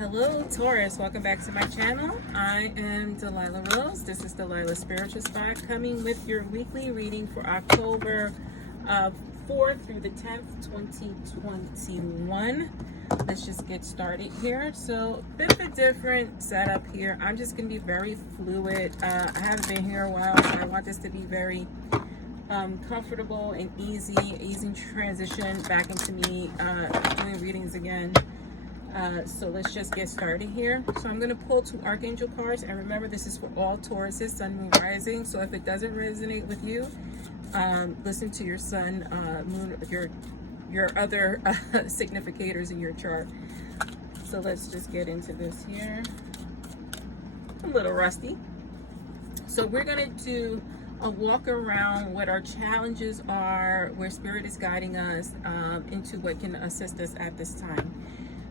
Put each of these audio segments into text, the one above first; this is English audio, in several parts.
Hello Taurus, welcome back to my channel. I am Delilah Rose. This is Delilah Spiritual Spy coming with your weekly reading for October 4th through the 10th, 2021. Let's just get started here. So, bit of a different setup here. I'm just going to be very fluid. I haven't been here a while, so I want this to be very comfortable and easy transition back into me doing readings again. So let's just get started here. So I'm going to pull 2 Archangel cards, and remember this is for all Tauruses, Sun, Moon, Rising. So if it doesn't resonate with you, listen to your Sun, Moon, your other significators in your chart. So let's just get into this here. A little rusty. So we're going to do a walk around what our challenges are, where Spirit is guiding us into what can assist us at this time.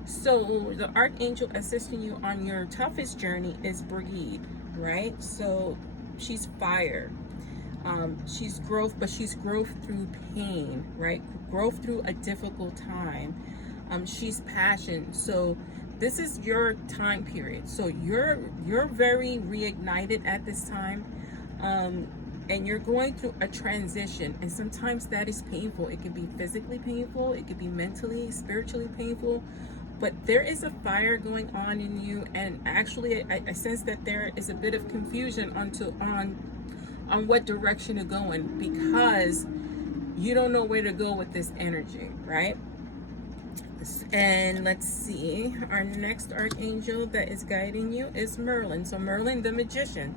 So the Archangel assisting you on your toughest journey is Brigid, right? So she's fire. She's growth, but she's growth through pain, right? Growth through a difficult time. She's passion. So this is your time period. So you're very reignited at this time. And you're going through a transition, and sometimes that is painful. It can be physically painful, it could be mentally, spiritually painful, but there is a fire going on in you, and actually I sense that there is a bit of confusion on what direction to go in, because you don't know where to go with this energy, right? And let's see, our next Archangel that is guiding you is Merlin. So Merlin, the magician.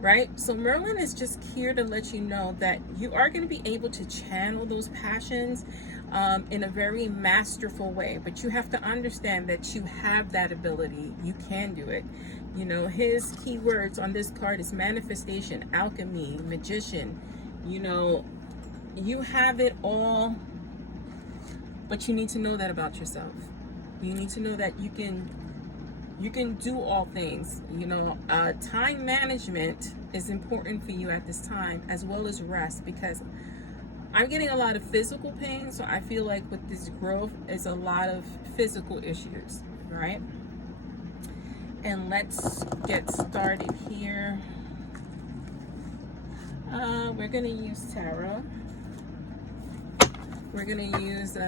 Right? So Merlin is just here to let you know that you are going to be able to channel those passions in a very masterful way. But you have to understand that you have that ability. You can do it. You know, his keywords on this card is manifestation, alchemy, magician. You know, you have it all, but you need to know that about yourself. You need to know that you can do all things. You know, time management is important for you at this time, as well as rest, because I'm getting a lot of physical pain. So I feel like with this growth is a lot of physical issues, right? And let's get started here. We're going to use tarot. We're going to use,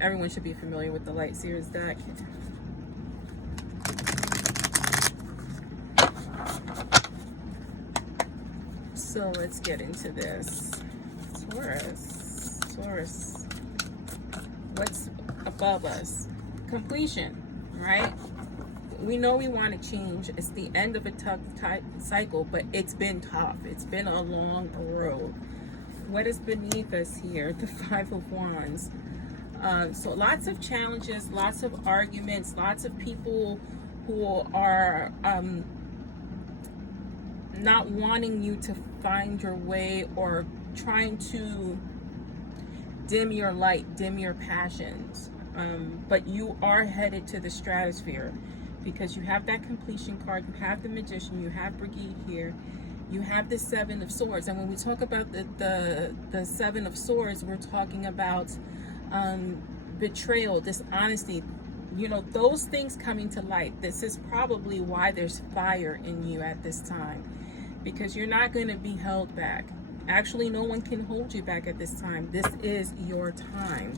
everyone should be familiar with the Light Seers deck. So let's get into this. Taurus, what's above us? Completion, right? We know we want to change. It's the end of a tough cycle, but it's been tough. It's been a long road. What is beneath us here? The 5 of Wands. So lots of challenges, lots of arguments, lots of people who are not wanting you to find your way, or trying to dim your light, dim your passions. But you are headed to the stratosphere, because you have that completion card, you have the magician, you have Brigid here, you have the 7 of Swords. And when we talk about the 7 of Swords, we're talking about betrayal, dishonesty, you know, those things coming to light. This is probably why there's fire in you at this time, because you're not going to be held back. Actually, no one can hold you back at this time. This is your time.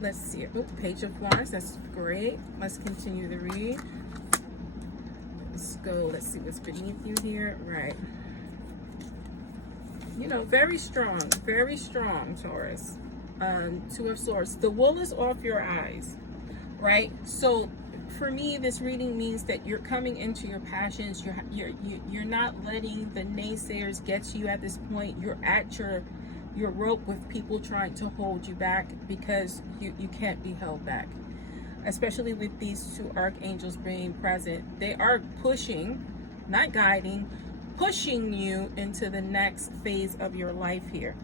Let's see. Oh, Page of Wands. That's great. Let's continue the read. Let's go. Let's see what's beneath you here. Right. You know, very strong, Taurus. 2 of Swords. The wool is off your eyes, right? So for me, this reading means that you're coming into your passions. You're not letting the naysayers get to you at this point. You're at your rope with people trying to hold you back, because you can't be held back. Especially with these 2 archangels being present, they are pushing, not guiding, pushing you into the next phase of your life here.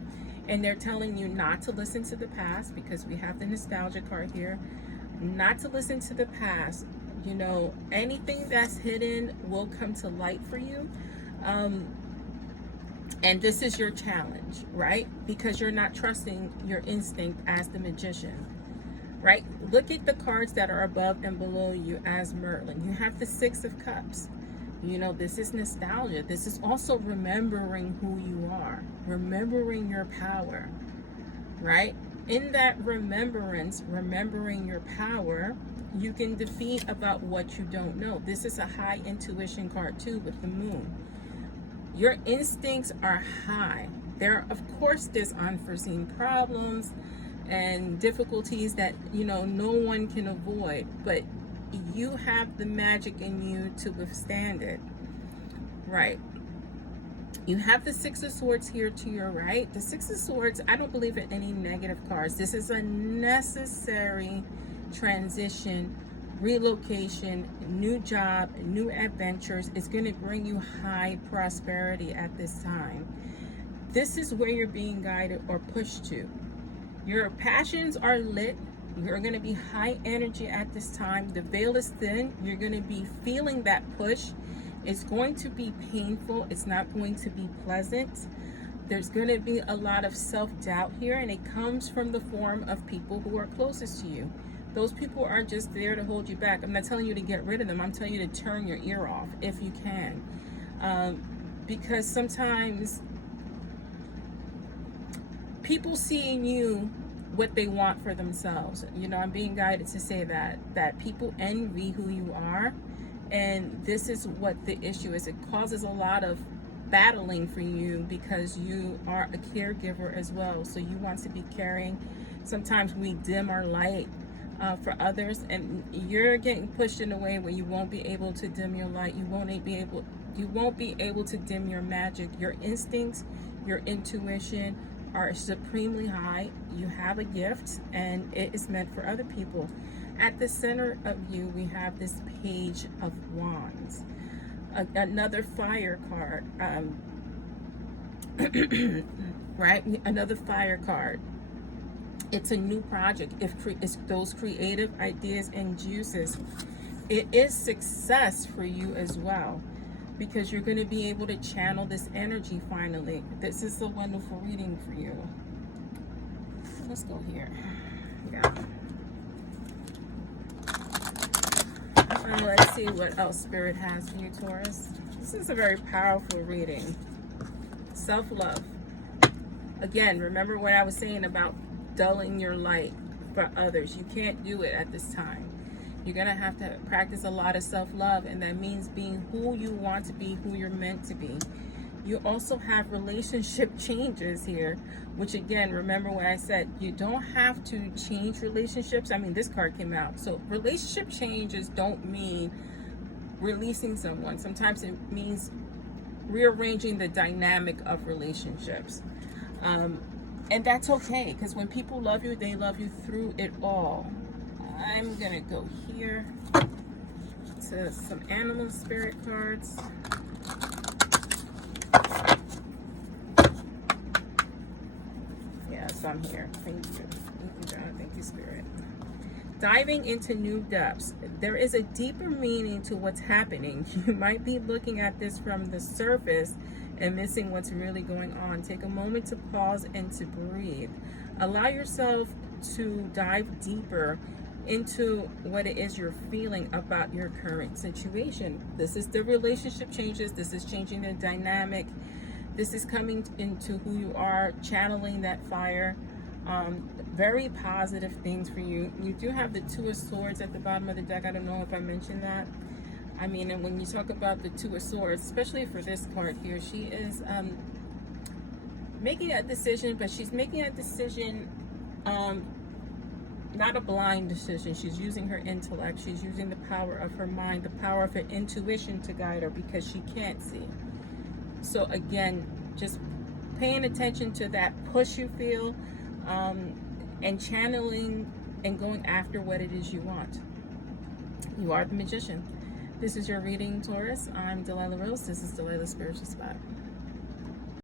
And they're telling you not to listen to the past, because we have the nostalgia card here. Not to listen to the past. You know, anything that's hidden will come to light for you. And this is your challenge, right? Because you're not trusting your instinct as the magician. right? Look at the cards that are above and below you as Merlin. You have the Six of Cups. You know, this is nostalgia. This is also remembering who you are, remembering your power, right? In that remembrance, remembering your power, you can defeat about what you don't know. This is a high intuition card too with the moon. Your instincts are high. There, of course, there's unforeseen problems and difficulties that, you know, no one can avoid, but you have the magic in you to withstand it, right? You have the Six of Swords here to your right. The Six of Swords, I don't believe in any negative cards. This is a necessary transition, relocation, new job, new adventures. It's going to bring you high prosperity at this time. This is where you're being guided or pushed to. Your passions are lit. You're going to be high energy at this time. The veil is thin. You're going to be feeling that push. It's going to be painful. It's not going to be pleasant. There's going to be a lot of self-doubt here, and it comes from the form of people who are closest to you. Those people are just there to hold you back. I'm not telling you to get rid of them. I'm telling you to turn your ear off if you can. Because sometimes people see in you what they want for themselves. You know, I'm being guided to say that people envy who you are, and this is what the issue is. It causes a lot of battling for you because you are a caregiver as well. So you want to be caring. Sometimes we dim our light for others, and you're getting pushed in a way where you won't be able to dim your light. You won't be able to dim your magic. Your instincts, your intuition are supremely high. You have a gift, and it is meant for other people. At the center of you, we have this Page of Wands, another fire card, right? Another fire card. It's a new project. It's those creative ideas and juices. It is success for you as well, because you're going to be able to channel this energy finally. This is a wonderful reading for you. Let's go here. Yeah. Let's see what else Spirit has for you, Taurus. This is a very powerful reading. Self-love. Again, remember what I was saying about dulling your light for others. You can't do it at this time. You're going to have to practice a lot of self-love, and that means being who you want to be, who you're meant to be. You also have relationship changes here, which again, remember what I said, you don't have to change relationships. I mean, this card came out. So relationship changes don't mean releasing someone. Sometimes it means rearranging the dynamic of relationships. And that's okay, because when people love you, they love you through it all. I'm going to go here to some animal spirit cards. Yes, I'm here. Thank you. Thank you, God. Thank you, Spirit. Diving into new depths. There is a deeper meaning to what's happening. You might be looking at this from the surface and missing what's really going on. Take a moment to pause and to breathe. Allow yourself to dive deeper into what it is you're feeling about your current situation. This is the relationship changes. This is changing the dynamic. This is coming into who you are, channeling that fire. Very positive things for you. You do have the Two of Swords at the bottom of the deck. I don't know if I mentioned that. I mean, and when you talk about the Two of Swords, especially for this card here, she is making that decision, but she's making that decision not a blind decision. She's using her intellect. She's using the power of her mind, the power of her intuition to guide her, because she can't see. So again, just paying attention to that push you feel, and channeling and going after what it is you want. You are the magician. This is your reading, Taurus. I'm Delilah Rose. This is Delilah's Spiritual Spot.